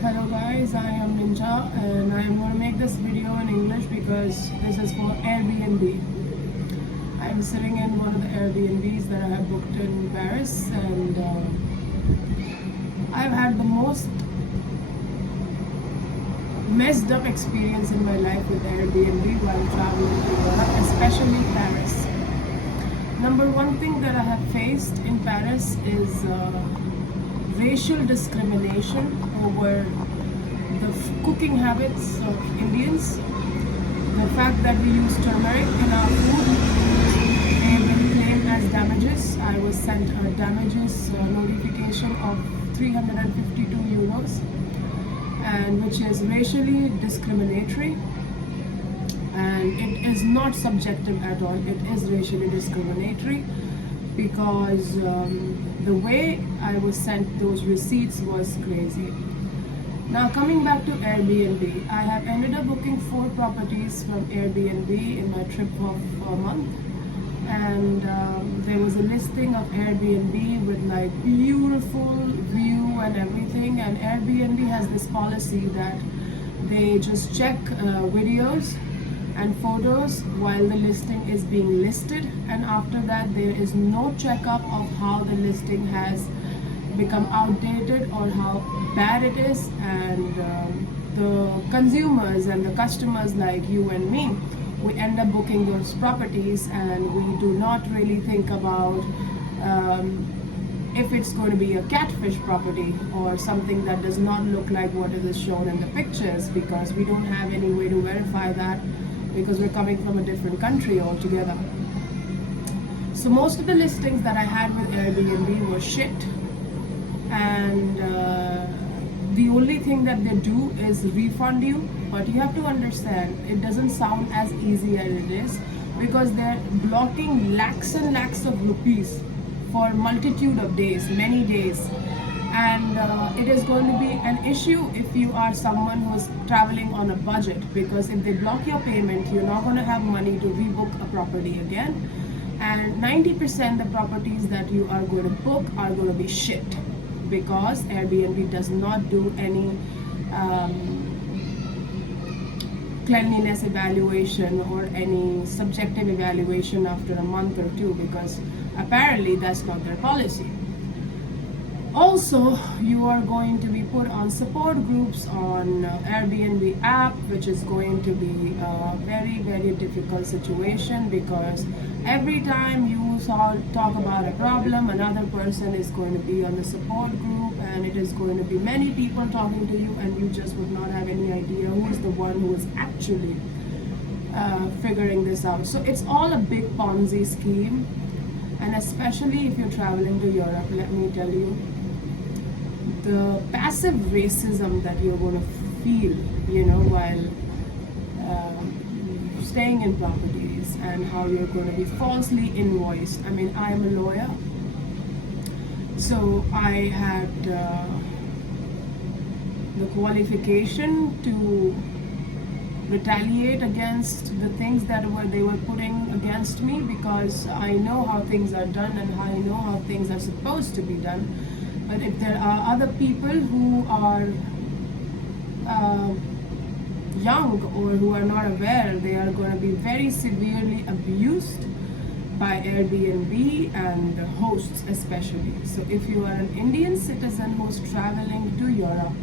Hello guys, I am Ninja and I am going to make this video in English because this is for Airbnb. I am sitting in one of the Airbnbs that I have booked in Paris, and I've had the most messed up experience in my life with Airbnb while traveling to Europe, especially Paris. Number one thing that I have faced in Paris is racial discrimination over the cooking habits of Indians. The fact that we use turmeric in our food may be claimed as damages. I was sent a damages notification of 352 euros, and which is racially discriminatory, and it is not subjective at all. It is racially discriminatory because the way I was sent those receipts was crazy. Now coming back to Airbnb, I have ended up booking 4 properties from Airbnb in my trip of a month, and there was a listing of Airbnb with like beautiful view and everything, and Airbnb has this policy that they just check videos and photos while the listing is being listed, and after that there is no checkup of how the listing has become outdated or how bad it is, and the consumers and the customers like you and me, we end up booking those properties and we do not really think about if it's going to be a catfish property or something that does not look like what is shown in the pictures, because we don't have any way to verify that because we're coming from a different country altogether. So most of the listings that I had with Airbnb were shit, and the only thing that they do is refund you. But you have to understand, it doesn't sound as easy as it is, because they're blocking lakhs and lakhs of rupees for multitude of days, many days, and it is going to be an issue if you are someone who is traveling on a budget, because if they block your payment, you're not going to have money to rebook a property again, and 90% the properties that you are going to book are going to be shit, because Airbnb does not do any cleanliness evaluation or any subjective evaluation after a month or two, because apparently that's not their policy. Also, you are going to be put on support groups on Airbnb app, which is going to be a very, very difficult situation, because every time you talk about a problem, another person is going to be on the support group, and it is going to be many people talking to you, and you just would not have any idea who is the one who is actually figuring this out. So it's all a big Ponzi scheme, and especially if you're traveling to Europe, let me tell you, the passive racism that you're going to feel, while staying in properties, and how you're going to be falsely invoiced. I mean, I'm a lawyer, so I had the qualification to retaliate against the things that they were putting against me, because I know how things are done and I know how things are supposed to be done. But if there are other people who are young or who are not aware, they are going to be very severely abused by Airbnb and hosts especially. So if you are an Indian citizen who's traveling to Europe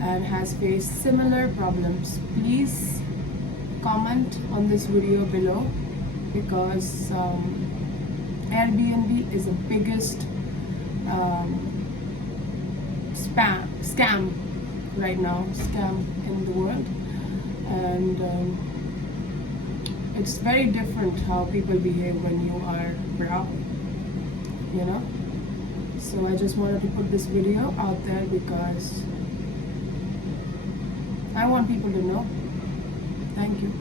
and has faced similar problems, please comment on this video below, because Airbnb is the biggest scam right now, scam in the world, and it's very different how people behave when you are brown. So I just wanted to put this video out there because I want people to know. Thank you.